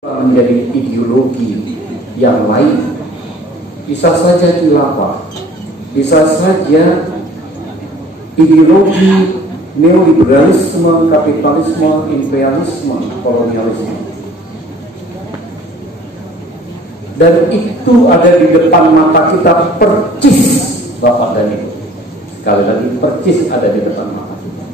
menjadi ideologi yang lain, bisa saja khilafah, bisa saja ideologi neoliberalisme, kapitalisme, imperialisme, kolonialisme, dan itu ada di depan mata kita percis, Bapak dan Ibu. Sekali lagi, percis ada di depan mata kita.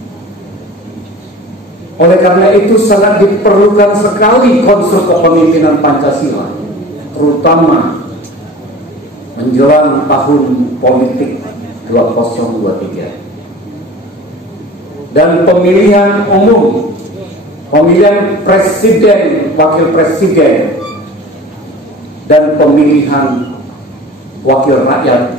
Oleh karena itu sangat diperlukan sekali konstruk kepemimpinan Pancasila, terutama menjelang tahun politik 2023 dan pemilihan umum, pemilihan presiden, wakil presiden, dan pemilihan wakil rakyat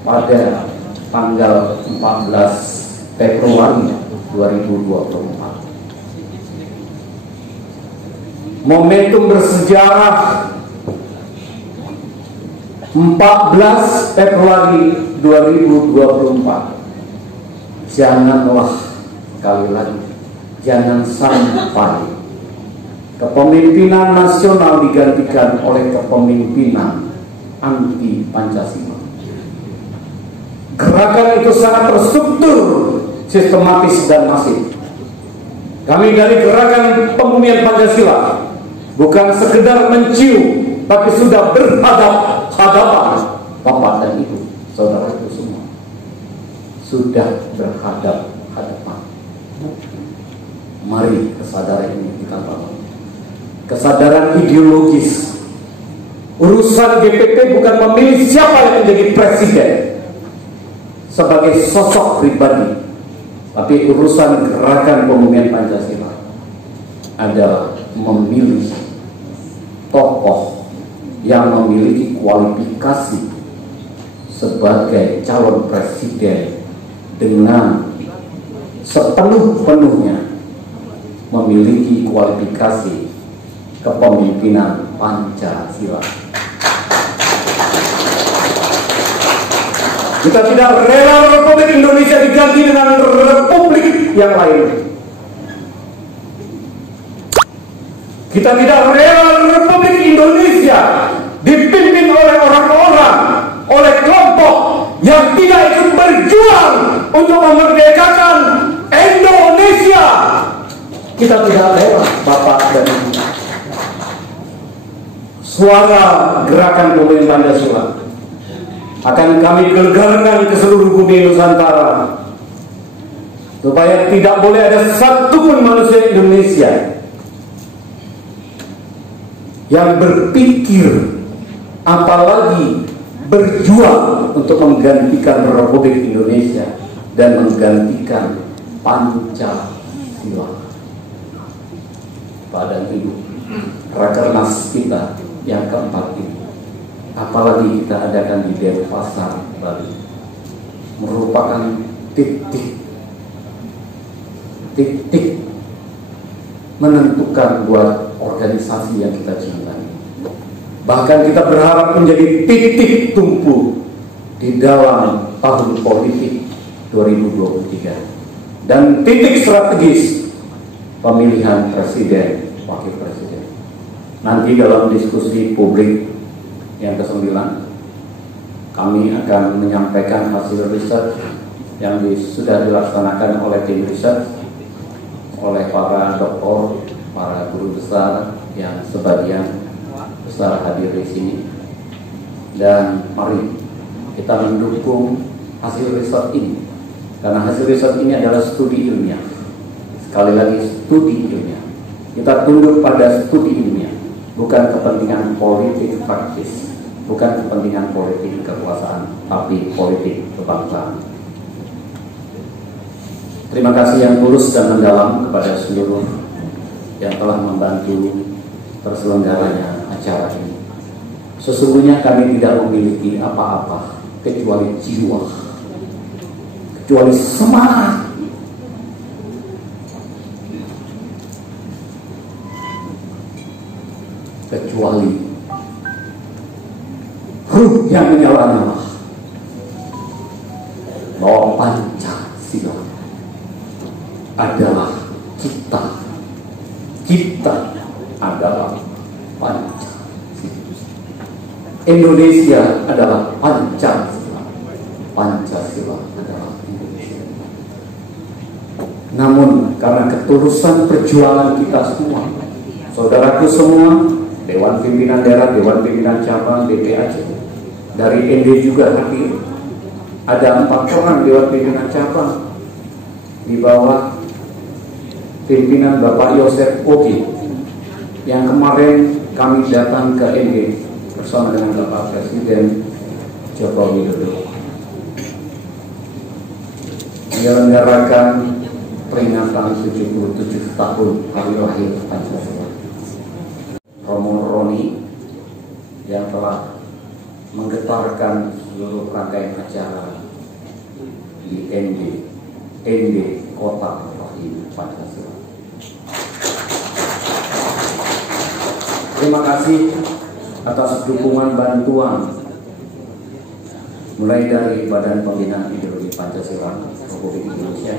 pada tanggal 14 Februari 2024. Momentum bersejarah 14 Februari 2024. Janganlah, sekali lagi, jangan sampai kepemimpinan nasional digantikan oleh kepemimpinan anti Pancasila. Gerakan itu sangat terstruktur, sistematis dan masif. Kami dari gerakan pembumian Pancasila bukan sekedar mencium, tapi sudah berhadapan, Bapak dan Ibu, saudaraku semua, sudah berhadapan. Mari kesadaran ini kita bangun, kesadaran ideologis. Urusan DPP bukan memilih siapa yang menjadi presiden sebagai sosok pribadi, tapi urusan gerakan pembumian Pancasila adalah memilih tokoh yang memiliki kualifikasi sebagai calon presiden dengan sepenuh-penuhnya memiliki kualifikasi kepemimpinan Pancasila. Kita tidak rela Republik Indonesia diganti dengan republik yang lain. Kita tidak rela Republik Indonesia dipimpin oleh orang-orang, oleh kelompok yang tidak ikut berjuang untuk memerdekakan Indonesia. Kita tidak rela, Bapak dan Ibu. Suara gerakan pembumian Pancasila akan kami gegarkan ke seluruh bumi Nusantara, supaya tidak boleh ada satupun manusia Indonesia yang berpikir apalagi berjuang untuk menggantikan Republik Indonesia dan menggantikan Pancasila. Pada Ibu, Rakernas kita yang keempat ini, apalagi kita adakan di Denpasar, Bali, merupakan titik menentukan buat organisasi yang kita cintai. Bahkan kita berharap menjadi titik tumpu di dalam tahun politik 2023 dan titik strategis pemilihan presiden, wakil presiden. Nanti dalam diskusi publik yang ke-9, kami akan menyampaikan hasil riset yang sudah dilaksanakan oleh tim riset, oleh para doktor, para guru besar yang sebagian besar hadir di sini. Dan mari kita mendukung hasil riset ini, karena hasil riset ini adalah studi ilmiah. Sekali lagi, studi ilmiah. Kita tunduk pada studi ilmiah, bukan kepentingan politik praktis, bukan kepentingan politik kekuasaan, tapi politik kebangsaan. Terima kasih yang tulus dan mendalam kepada seluruh yang telah membantu terselenggaranya acara ini. Sesungguhnya kami tidak memiliki apa-apa kecuali jiwa, kecuali semangat, kecuali ruh yang menyala-nyala bahwa Pancasila adalah kita adalah Pancasila. Indonesia adalah Pancasila. Pancasila adalah Indonesia. Namun karena ketulusan perjuangan kita semua, saudaraku semua, Dewan Pimpinan Daerah, Dewan Pimpinan Cabang, DPAC, dari ND juga hadir. Ada 4 orang Dewan Pimpinan Cabang di bawah pimpinan Bapak Yosef Ogi, yang kemarin kami datang ke ND bersama dengan Bapak Presiden Joko Widodo menyelenggarakan peringatan 77 tahun hari lahir Pancasila. Romo Roni yang telah menggetarkan seluruh rangkaian acara di ND Kota Rahim Pancasila. Terima kasih atas dukungan bantuan mulai dari Badan Pembinaan Ideologi Pancasila Republik Indonesia.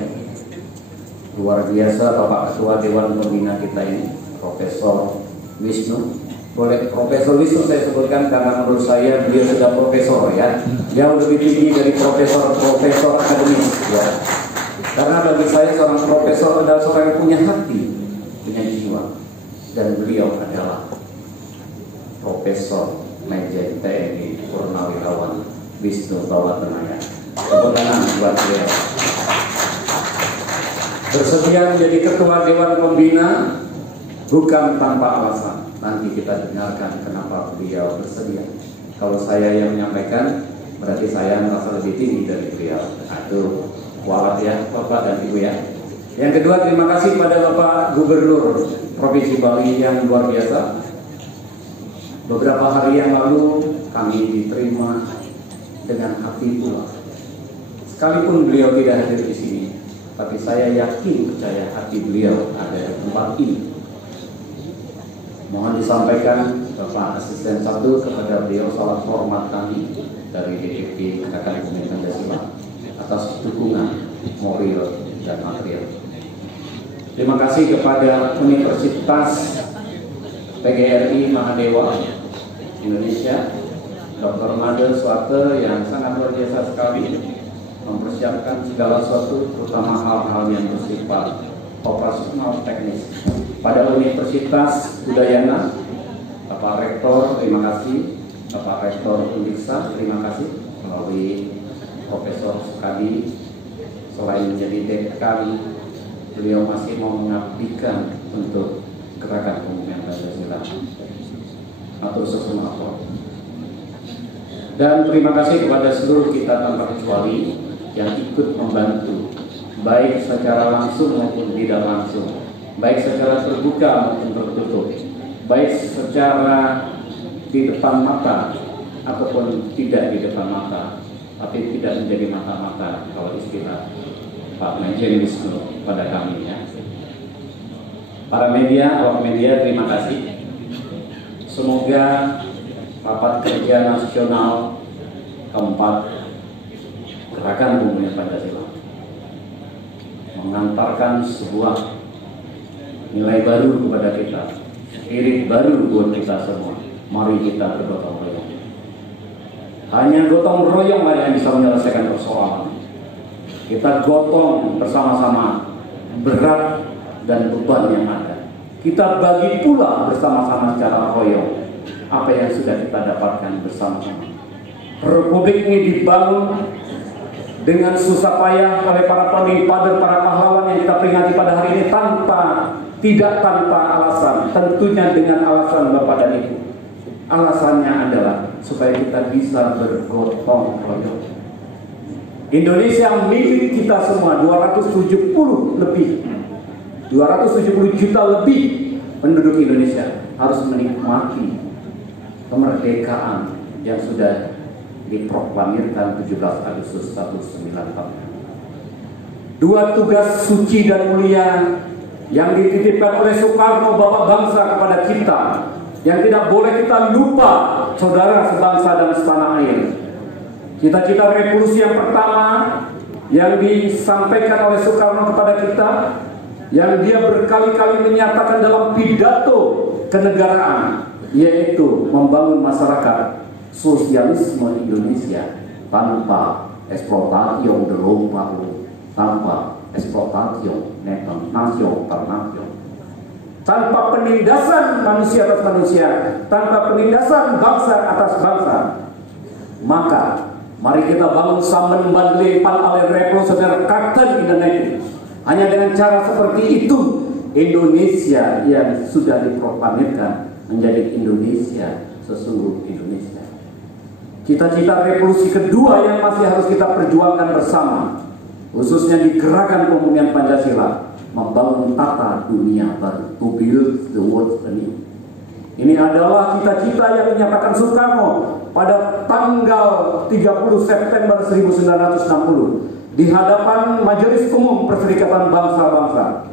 Luar biasa Bapak Ketua Dewan Pembina kita ini, Profesor Wisnu. Boleh Profesor Wisnu saya sebutkan karena menurut saya dia sudah profesor ya. Jauh lebih tinggi dari profesor akademis ya. Karena bagi saya seorang profesor adalah seorang yang punya hati, punya jiwa, dan beliau adalah Profesor Majen TNI Purnawirawan Wisnu Tawatenaya. Tepuk tangan buat beliau. Bersedia menjadi Ketua Dewan Pembina bukan tanpa alasan. Nanti kita dengarkan kenapa beliau bersedia. Kalau saya yang menyampaikan, berarti saya merasa lebih tinggi dari beliau. Aduh, kualat ya Bapak dan Ibu ya. Yang kedua, terima kasih pada Bapak Gubernur Provinsi Bali yang luar biasa. Beberapa hari yang lalu kami diterima dengan hati pula. Sekalipun beliau tidak hadir di sini, tapi saya yakin percaya hati beliau ada di tempat ini. Mohon disampaikan Bapak Asisten 1 kepada beliau salam hormat kami dari DPP Gerakan Ekonomi Pancasila atas dukungan moral dan material. Terima kasih kepada Universitas PGRI Mahadewa Indonesia, Dr. Made Suwate yang sangat luar biasa sekali mempersiapkan segala sesuatu, terutama hal-hal yang bersifat operasional teknis. Pada Universitas Udayana, Bapak Rektor, terima kasih. Bapak Rektor Undiksa, terima kasih. Melalui Profesor Sukadi, selain menjadi dekan, beliau masih mau mengabdikan untuk Gerakan Pemulihan Pancasila. Atur sesuatu. Dan terima kasih kepada seluruh kita tanpa kecuali yang ikut membantu, baik secara langsung maupun tidak langsung, baik secara terbuka maupun tertutup, baik secara di depan mata ataupun tidak di depan mata, tapi tidak menjadi mata-mata kalau istilah Pak Majen Wisnu pada kami ya. Para media, awak media, terima kasih. Semoga rapat kerja nasional keempat Gerakan Pemulihan Pancasila mengantarkan sebuah nilai baru kepada kita, spirit baru buat kita semua. Mari kita bergotong royong. Hanya gotong royong lah yang bisa menyelesaikan persoalan. Kita gotong bersama-sama berat dan beban yang ada. Kita bagi pula bersama-sama secara royong apa yang sudah kita dapatkan bersama-sama. Republik ini dibangun dengan susah payah oleh para pemimpin, para pahlawan yang kita peringati pada hari ini tidak tanpa alasan, tentunya dengan alasan Bapak dan Ibu. Alasannya adalah supaya kita bisa bergotong royong. Indonesia milik kita semua, 270 juta lebih penduduk Indonesia harus menikmati kemerdekaan yang sudah diproklamirkan 17 Agustus 1945. Dua tugas suci dan mulia yang dititipkan oleh Soekarno Bapak bangsa kepada kita, yang tidak boleh kita lupa, saudara sebangsa dan setanah air. Cita-cita revolusi yang pertama yang disampaikan oleh Soekarno kepada kita, yang dia berkali-kali menyatakan dalam pidato kenegaraan, yaitu membangun masyarakat sosialisme Indonesia tanpa eksploitasi de lomparo, tanpa eksploitasi nasional, tanpa penindasan manusia atas manusia, tanpa penindasan bangsa atas bangsa. Maka mari kita bangun Samen Badle Pan Ale Revolusioner Kakten Indonesia. Hanya dengan cara seperti itu Indonesia yang sudah diproklamirkan menjadi Indonesia sesungguh Indonesia. Cita-cita revolusi kedua yang masih harus kita perjuangkan bersama, khususnya di gerakan pemulihan Pancasila, membangun tata dunia baru, to build the world anew. Ini adalah cita-cita yang dinyatakan Soekarno pada tanggal 30 September 1960 di hadapan Majelis Umum Perserikatan Bangsa-Bangsa,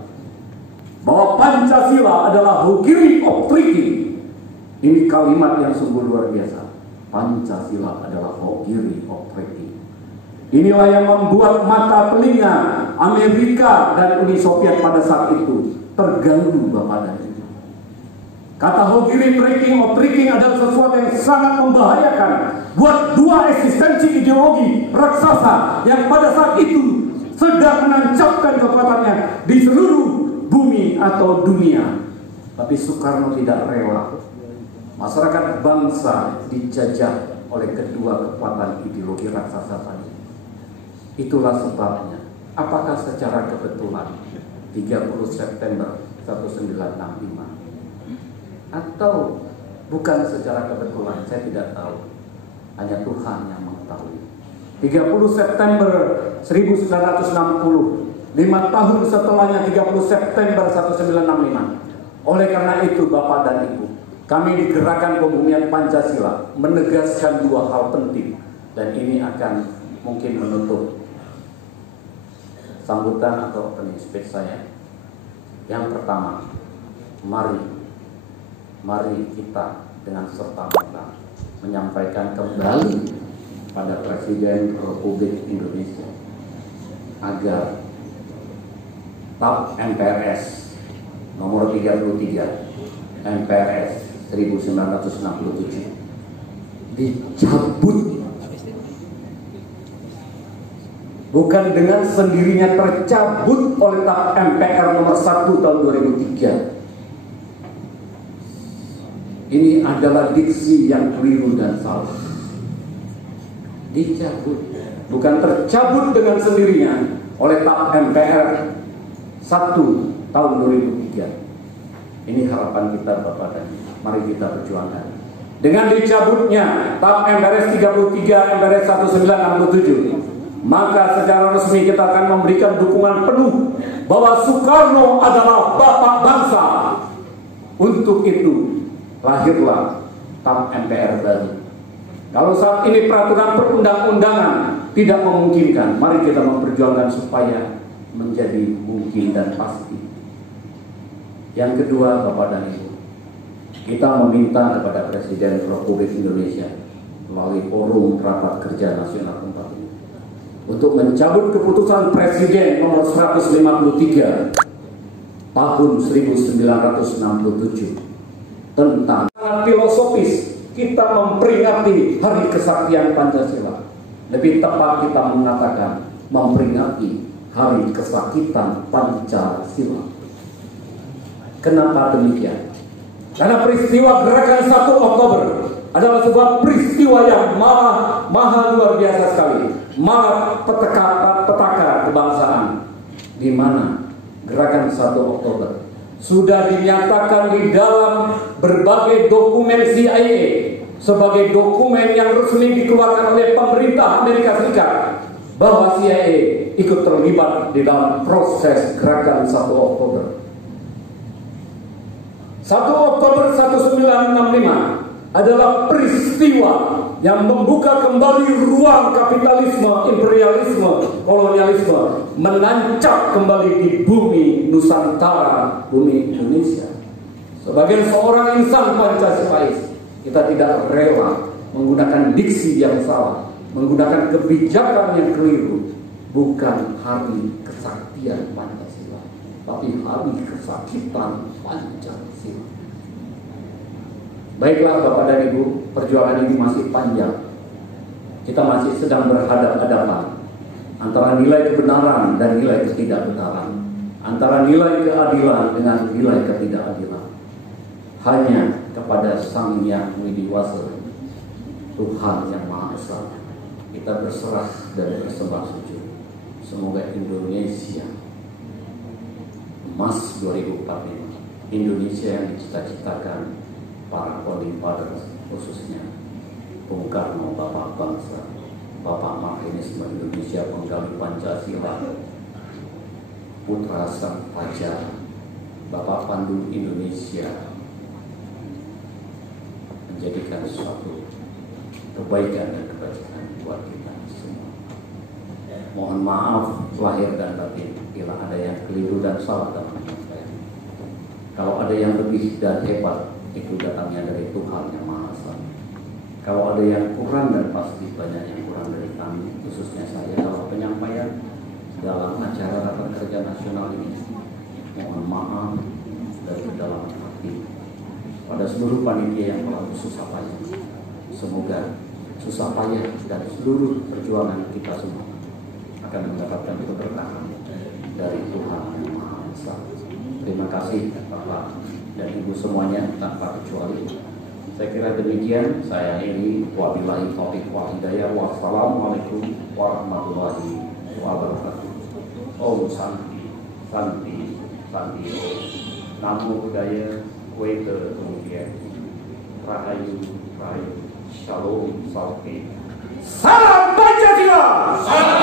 bahwa Pancasila adalah Hogiri of Treaty. Ini kalimat yang sungguh luar biasa. Pancasila adalah Hogiri of Treaty. Inilah yang membuat mata telinga Amerika dan Uni Soviet pada saat itu terganggu Bapak dan Ibu. Kata Hogiri of Treaty adalah sesuatu yang sangat membahayakan buat dua eksistensi ideologi raksasa yang pada saat itu sedang menancapkan kekuatannya di seluruh bumi atau dunia. Tapi Soekarno tidak rela masyarakat bangsa dijajah oleh kedua kekuatan ideologi raksasa tadi. Itulah sebabnya, apakah secara kebetulan 30 September 1965 atau bukan secara kebetulan, saya tidak tahu. Hanya Tuhan yang mengetahui. 30 September 1960, 5 tahun setelahnya 30 September 1965. Oleh karena itu Bapak dan Ibu, kami di Gerakan Pemulihan Pancasila menegaskan dua hal penting, dan ini akan mungkin menutup sambutan atau opening speech saya. Yang pertama, mari kita dengan serta-merta menyampaikan kembali pada Presiden Republik Indonesia agar TAP MPRS nomor 33 MPRS 1967 dicabut, bukan dengan sendirinya tercabut oleh TAP MPR nomor 1 tahun 2003. Ini adalah diksi yang keliru dan salah. Dicabut, bukan tercabut dengan sendirinya oleh TAP MPR 1 tahun 2003. Ini harapan kita Bapak dan Ibu. Mari kita perjuangkan. Dengan dicabutnya TAP MPRS 33 MPRS 1967, maka secara resmi kita akan memberikan dukungan penuh bahwa Soekarno adalah bapak bangsa. Untuk itu lahirlah TAP MPR baru. Kalau saat ini peraturan perundang-undangan tidak memungkinkan, mari kita memperjuangkan supaya menjadi mungkin dan pasti. Yang kedua Bapak dan Ibu, kita meminta kepada Presiden Republik Indonesia melalui forum rapat kerja nasional tempat ini untuk mencabut keputusan Presiden nomor 153 tahun 1967 tentang filosofis kita memperingati Hari Kesaktian Pancasila. Lebih tepat kita mengatakan memperingati Hari Kesakitan Pancasila. Kenapa demikian? Karena peristiwa gerakan 1 Oktober adalah sebuah peristiwa yang maha luar biasa sekali, maha petaka kebangsaan, di mana gerakan 1 Oktober sudah dinyatakan di dalam berbagai dokumen CIA sebagai dokumen yang resmi dikeluarkan oleh pemerintah Amerika Serikat, bahwa CIA ikut terlibat di dalam proses gerakan 1 Oktober. 1 Oktober 1965 adalah peristiwa yang membuka kembali ruang kapitalisme, imperialisme, kolonialisme menancap kembali di bumi Nusantara, bumi Indonesia. Sebagai seorang insan Pancasilais, kita tidak rela menggunakan diksi yang salah, menggunakan kebijakan yang keliru. Bukan Hari Kesaktian Pancasila, tapi Hari Kesakitan Pancasila. Baiklah Bapak dan Ibu, perjuangan ini masih panjang. Kita masih sedang berhadapan-hadapan antara nilai kebenaran dan nilai ketidakbenaran, antara nilai keadilan dengan nilai ketidakadilan. Hanya kepada Sang Yang Widiwasa, Tuhan Yang Maha Esa, kita berserah dan bersembah sujud. Semoga Indonesia emas 2045, Indonesia yang dicita-citakan para founding fathers, khususnya Bung Karno, Bapak Bangsa, Bapak Marxisme Indonesia, penggali Pancasila, putra sang fajar, Bapak Pandu Indonesia, menjadikan suatu kebaikan dan kebajikan buat kita semua. Mohon maaf lahir dan batin bila ada yang keliru dan salah dalam menyampaikan. Kalau ada yang lebih dan hebat, itu datangnya dari Tuhan Yang Maha Esa. Kalau ada yang kurang, dan pasti banyak yang kurang dari kami, khususnya saya dalam penyampaian dalam acara rapat kerja nasional ini, mohon maaf dari kedalaman hati pada seluruh panitia yang telah susah payah. Semoga susah payah dan seluruh perjuangan kita semua akan mendapatkan keberkahan dari Tuhan Yang Maha Esa. Terima kasih Bapak dan Ibu semuanya tanpa kecuali. Saya kira demikian. Saya akhiri. Wabillahi taufiq wal hidayah. Wassalamualaikum warahmatullahi wabarakatuh. Om Santi, Santi, Santi. Namo Buddhaya, Weta Kemudian, Rahayu, Rahayu, Shalom, Salam. Salam Pancasila.